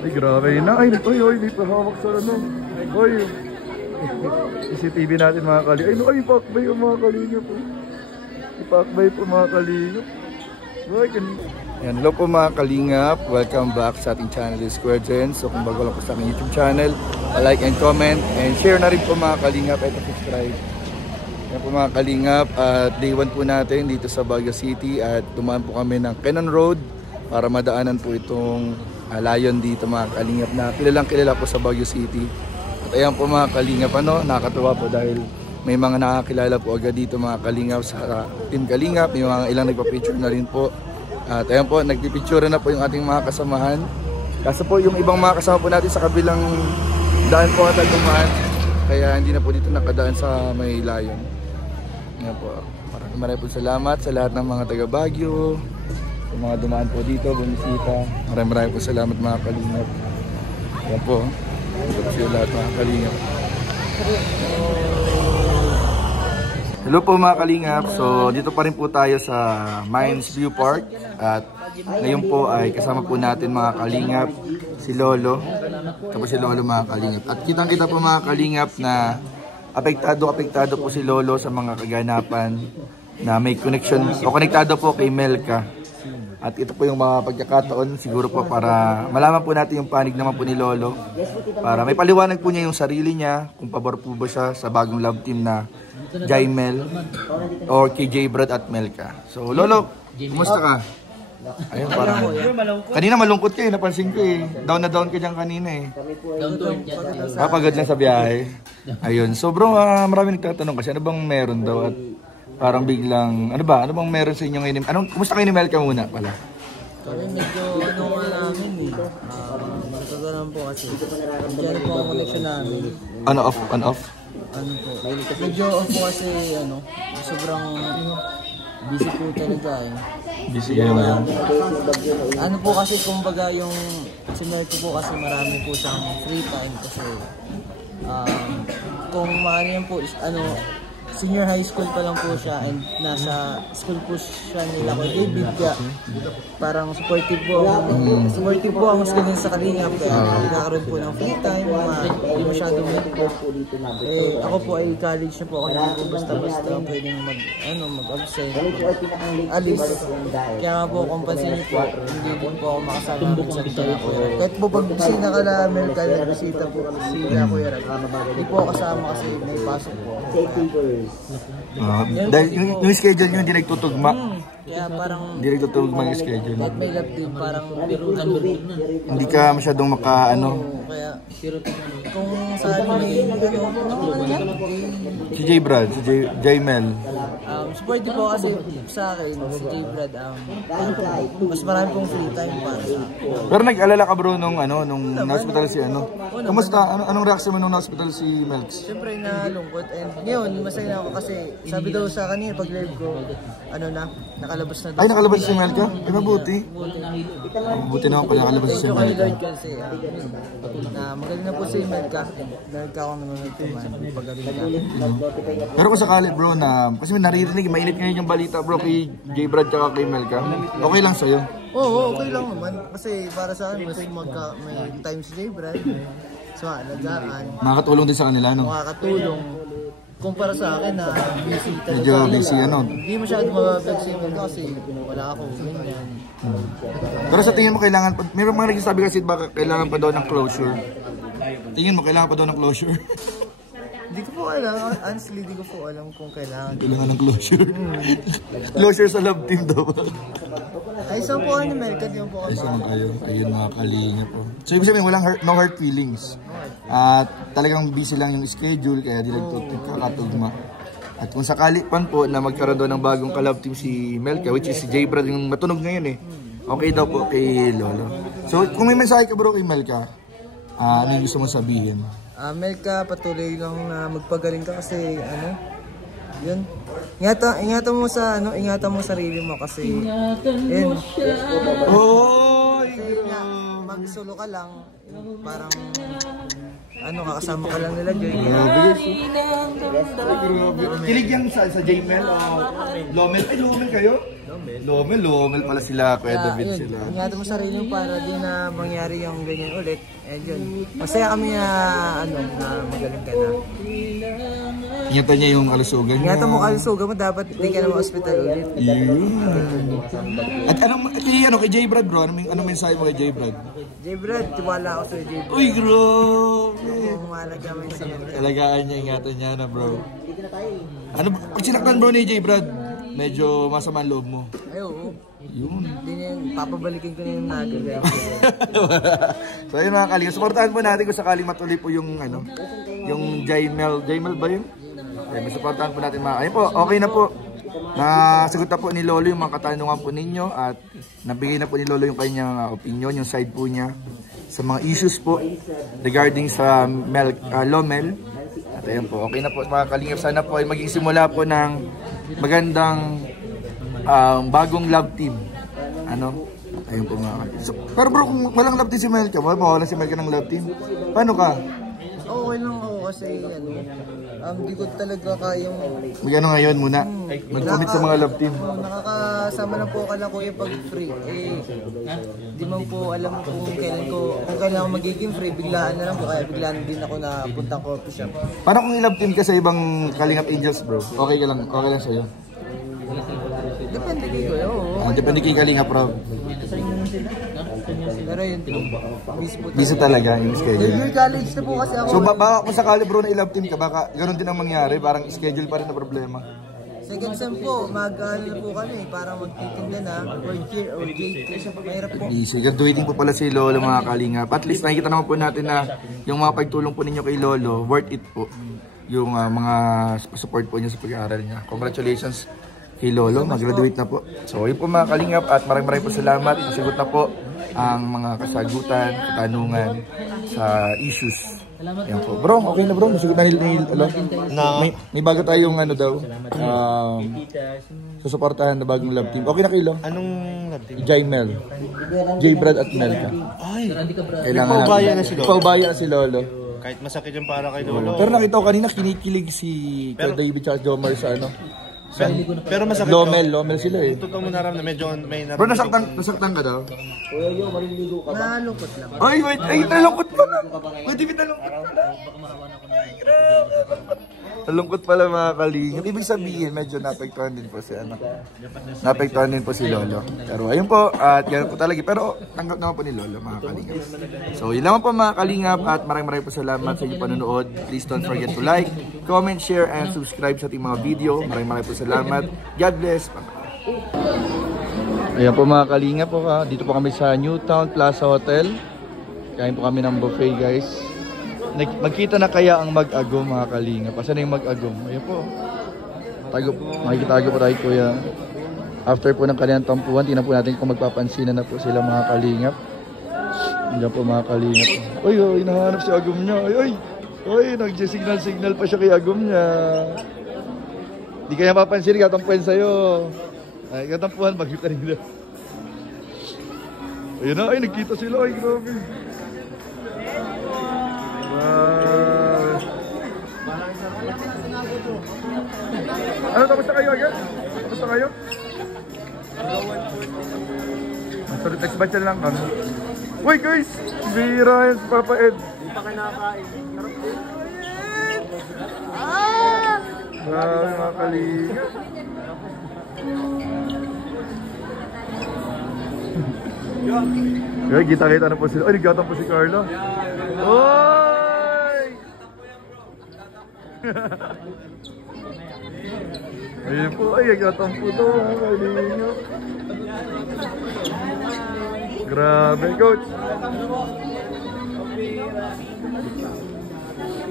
Ay, grabe na. Ay, may pahawak sa ano. Oy. CCTV natin mga kalingap. Ay, no, ay, pakbay po mga kalingap po. Ipakbay po mga kalingap. Yan, hello po mga kalingap. Welcome back sa ating channel, Square Gen. So kung bago lang po sa aking YouTube channel, like and comment and share na rin po mga kalingap. Ito, subscribe. Yan po mga kalingap. At day 1 po natin dito sa Baguio City. At dumaan po kami ng Kenon Road para madaanan po itong layon dito mga kalingap na kilalang kilala po sa Baguio City. At ayan po mga kalingap, nakakatuwa po dahil may mga nakakilala po agad dito mga kalingap sa Team Kalingap. May mga ilang nagpa-picture na rin po. At ayan po, nagpipicture na po yung ating mga kasamahan. Kaso po yung ibang mga kasama po natin sa kabilang daan po at dumaan. Kaya hindi na po dito nakadaan sa may layon. Ayan po, maraming po salamat sa lahat ng mga taga Baguio. Sa mga dumaan po dito, bumisita. Maraming po salamat mga kalingap. Ayan po, ito po lahat mga kalingap. Hello po mga kalingap. So dito pa rin po tayo sa Mines View Park. At ngayon po ay kasama po natin mga kalingap si Lolo. Tapos si Lolo mga kalingap. At kitang-kita po mga kalingap na apektado po si Lolo sa mga kaganapan na may connection o konektado po kay Melka. At ito po yung mga pagkakataon siguro po para malaman po natin yung panig naman po ni Lolo. Para may paliwanag po niya yung sarili niya kung pabor po ba siya sa bagong love team na Jaimel or KJ Brad at Melka. So Lolo, kumusta ka? Ayun, parang kanina malungkot ka napansin ko Down na down ka dyan kanina Papagod lang sa biyahe. Ayun, so bro, marami nagtatanong kasi ano bang meron daw at parang biglang, ano bang meron sa inyo ngayon? Kumusta kayo ni Melka muna pala? Kami medyo nga namin matagalan po kasi diyan po ang connection namin. Ano off? Ano po, medyo off po kasi sobrang busy po talaga Busy kayo ngayon? Ano po kasi kumbaga yung si Melka po kasi marami po siyang free time kasi kung maano yan po senior high school pa lang po siya and nasa school po siya nila ko David kaya parang supportive po ang school niya sa Kalingap kaya nagkakaroon po ng free time hindi masyadong ako po ay college na po ako hindi po basta-basta pwedeng mag-absent alis kaya nga po kung pansin niyo po hindi din po ako makasama sa Kuya kahit po pag bisita ka na Melka bisita po sila Kuya hindi po kasama kasi may pasok po dahil yung schedule nyo hindi nagtutugma. Kaya parang hindi nagtutugma yung schedule. Kahit may love team, parang pirutan hindi ka masyadong kaya kung saan may si J Brad, si Jaimel. Supportive po kasi sa akin, si J Brad mas marami pong free time para sa pero nag-alala ka bro nung na-hospital si Kamusta? Anong reaction mo nung na-hospital si Melks? Siyempre nalungkot and ngayon masaya na ako kasi sabi daw sa kanina pag live ko nakalabas na daw. Ay nakalabas si Melka? Ay mabuti. Mabuti naman pala nakalabas si Melka. Kasi magaling na po si Melka. Melka ako nanonood pagaling na. Pero kung sakali bro kasi naririnig mainit ngayon yung balita bro kay J Brad tsaka kay Melka. Okay lang sa'yo? Oo, okay lang naman. Kasi para sa akin, mas may time si J Brad. So, alagaan. Makakatulong din sa kanila, Makakatulong. Kumpara sa akin na busy talaga. Medyo busy, Hindi masyado mababagsimin kasi wala ako. Ganyan. Pero sa tingin mo kailangan pa, mayroong mga nagsasabi kasi baka kailangan pa daw ng closure. Tingin mo kailangan pa daw ng closure? Hindi ko po alam. Honestly, hindi ko po alam kung kailangan. Kailangan ng closure. Closure sa love team daw. Ay, so po ni Melka, di po kami. Ay, saan kayo? Ayun mga kalinga po. So, ibig sabihin, walang no hurt feelings. At talagang busy lang yung schedule, kaya di nagkakatugma. At kung sakali pan po na magkaroon daw ng bagong ka-love team si Melka, which is si J Brad, yung matunog ngayon okay daw po kay Lolo. So, kung may mensahe ka bro kay Melka, ano yung gusto mong sabihin? Melka, patuloy lang na magpagaling ka kasi yun. Ingatan mo sarili mo kasi yun. Mag-solo ka lang parang kakasama ka lang nila Joy. Kilig yan sa Jaimel o Lomel. Ay, Lomel kayo? Lomel pala sila, Kuya David yun, sila. ingatan mo sarili mo para di na mangyari yung ganyan ulit. And yun, masaya kami na, na magaling ka na. Ingatan niya yung kalusugan niya. Ingatan mo kalusugan mo, dapat di ka na ma-hospital ulit. At kay J. Brad bro, anong mensahe mo kay J. Brad? J. Brad, tiwala ako sa J. Brad. Uy, grabe! Mahalaga mo yung siya. Alagaan niya, ingatan niya na bro. Ano, pag sinaktan bro ni J. Brad, medyo masama ang loob mo. Ay, oo. Yun. Hindi na yun, papabalikin ko na yung nagagaya. So ayun mga kalinga, supportahan po natin kung sakaling matuloy po yung yung Jaimel ba yun? Ayun, supportahan po natin mga. Ayun po, okay na po. Nasagot na po ni Lolo yung mga katanungan po ninyo at nabigay na po ni Lolo yung kanyang opinion, yung side po niya sa mga issues po regarding sa Lomel. At ayun po, okay na po mga kalingap. Sana po ay maging simula po ng magandang bagong love team. Ayun po mga kalingap. So, pero bro, kung walang love team si Melka, mawala si Melka ng love team, paano ka? Okay lang ako kasi hindi ko talaga kayang Ngayon muna, mag-commit sa mga love team. Nakakasama lang po kala kuya pag free. Di man po alam kung kailan ako magiging free, biglaan na lang po. Kaya biglaan din ako na punta coffee shop. Paano kung i-love team ka sa ibang Kalingap Angels bro? Okay lang sa'yo? Depende kay kuya, oo. Depende kay Kalingap bro. Pero yun, busy talaga yung schedule. Regular college na po kasi ako. So baka kung sakali bro na i-love team ka, baka ganoon din ang mangyari, parang schedule pa rin na problema. Second sem po, mag-ano po kami, parang magtitinda na, fourth year or JT. Mahirap po. Easy. Graduating po pala si Lolo mga Kalingap. At least nakikita naman po natin na yung mga pagtulong po ninyo kay Lolo, worth it po. Yung mga support po niya sa pag-aaral niya. Congratulations kay Lolo, mag-graduate na po. So yun po mga Kalingap at maraming po salamat. Nasagot na po ang mga kasagutan, katanungan sa issues. Yan po. Bro, okay na bro. Nasagot na may bago tayong susuportahan na bagong love team. Okay na kayo? Anong love team? Jaimel. J. Brad at Melka. Ay, kailangan ipaubaya na si Lolo. Ipaubaya na si Lolo. Kahit masakit yung para kay Lolo. Pero nakita ko kanina kinikilig si David at Jomar sa Pero masakit Lomel sila eh. Totoo mo naram na medyo may Bro, nasaktan ka daw? Nalungkot lang. Ay, wait, nalungkot pa na. Pwede ba nalungkot pala? Nalungkot pala mga Kalingap. Ibig sabihin, medyo naapektuhan din po si Lolo. Pero ayun po, at yan po talaga. Pero tanggap naman po ni Lolo mga Kalingap. So yun naman po mga Kalingap at maraming po salamat sa inyong panonood. Please don't forget to like, comment, share, and subscribe sa ating mga video. Maraming po salamat. God bless. Ayan po mga Kalingap po ha. Dito po kami sa Newtown Plaza Hotel. Kain po kami ng buffet guys. Magkita na kaya ang mag-agom mga Kalingap. Asan na yung mag-agom? Ayan po. Makikitago po tayo kuya. After po ng kanilang tampuhan, tingnan po natin kung magpapansinan na po sila mga Kalingap. Ayan po mga Kalingap. Uy, nahanap si agom niya. Uy, nag-signal pa siya kay agom niya. Di kaya mapapansin, katampuhan sa'yo. Ay, katampuhan, magkita nila. Ayun na, nagkita sila. Ay, grabe. Ano, tapos na kayo agad? Tapos na kayo? Text batch lang kami. Uy guys! Bira yan si Papa Ed. Hindi pa kinakain. Mga Kalingap. Kita-kita na po sila. Ay, naggatang po si Carla. Oy! Ayun po, ay, naggatang po ito. Mga Kalingap. Grabe, coach.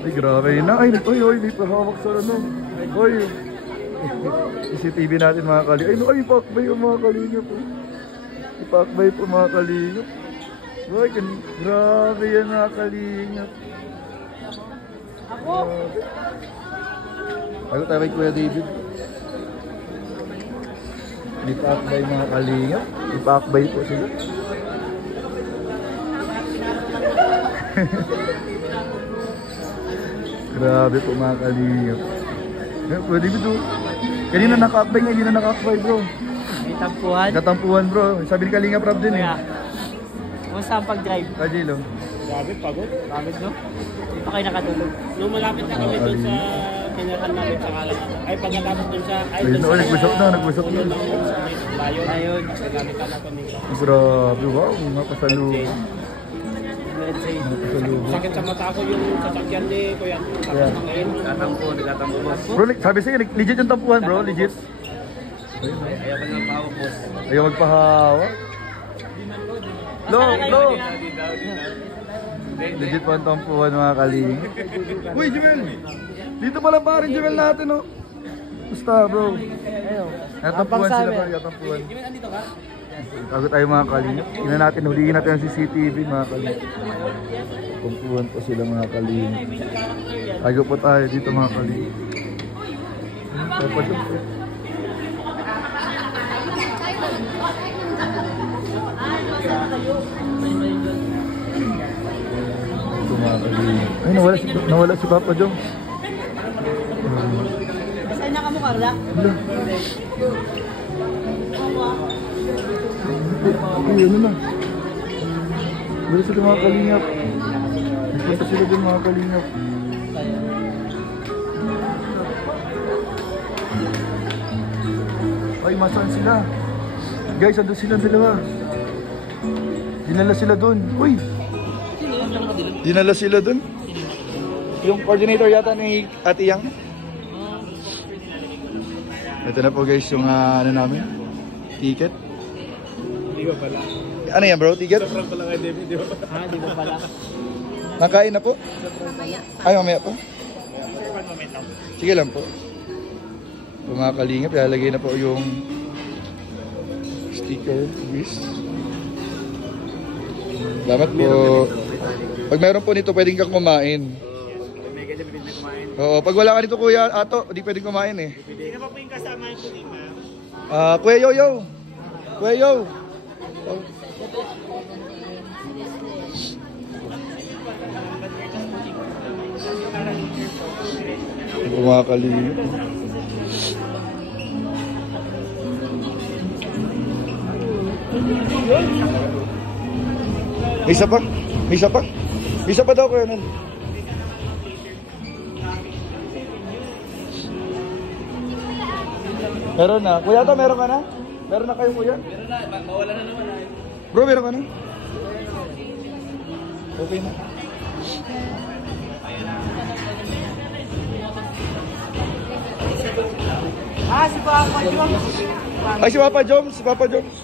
Ay, grabe na. Ay, may pahawak sa Oy, CCTV natin mga Kalingap. Ay, pakbay yung mga Kalingap po. Ipakbay po mga Kalingap. Ay, grabe yan mga Kalingap. Ako tayo kay Kuya David. Ipakbay mga Kalingap. Ipakbay po sila. Grabe po mga Kalingap. Pwede ba ito? Kanina naka-akbay, ngayon na naka-akbay bro. Tampuhan. Katampuhan bro. Sabi ni Kalinga Prab din eh. Kaya, kumusta ang pag-drive? Kajilo. Grabe, pagod. Pagod, no? Hindi pa kayo nakatulog. Nung malapit na kami doon sa pinirhan namin sa Kalangan. Ay, pagkatapos doon sa... Ay, Ayun, doon sa... nagusap na. Layon. Ayun. Nagamit na kami. Grabe, wow. Mapasalubong. Let's say, Mapasalubong. Sakit sa mata ko yung sasakyan ni Kuya. Yeah. Nagatampo, boss. Bro, sabi sa'yo, legit yung tampuhan bro, legit. Ayaw ko ng pawak, boss. Ayaw magpahawak. Lo. Legit po ang tampuhan mga kaling. Uy, Jewel! Dito pala pa rin Jewel natin, oh. Gusta, bro. Natampuhan sila ba? Natampuhan. Bago tayo mga kaling. Tingnan natin, huliin natin ang CCTV mga kaling. Tampuhan po sila mga kaling. Tago po tayo dito mga kaling. Ay, nawala si Papa Jong. saan na ka mo, Carla? Hala. Ay, ano na? Wala sila mga kalingap. Nagpunta sila din mga kalingap. Ay, masaan sila? Guys, andun sila dalawa. Dinala sila dun. Uy! Dinala sila dun. Yung coordinator yata ni Ate Yang. Ito na po guys yung ano namin. Ticket. Hindi ko pala. Ano yan bro? Ticket? Sobrang pala kay David, di ba? Ha, di ba pala? Nakain na po? Ay, mamaya po. Sige lang po. Ito mga kalingap, ilalagay na po yung sticker. Salamat po. Pag meron po nito, pwedeng kang kumain. Oo, pag wala ka nito kuya, ato, hindi pwedeng kumain eh. Hindi na pa po yung kasama yung kulima. Kuya Yoyo! Kuya Yo! Ito mga kalingap. May isa pa? May isa pa? May isa pa daw kuya Nel. Meron na. Kuya to, meron ka na? Meron na kayo kuya? Meron na. Mawala na naman. Bro, meron ka na? Okay na. Ah, si Papa Jones. Ay, si Papa Joms. Si Papa Joms.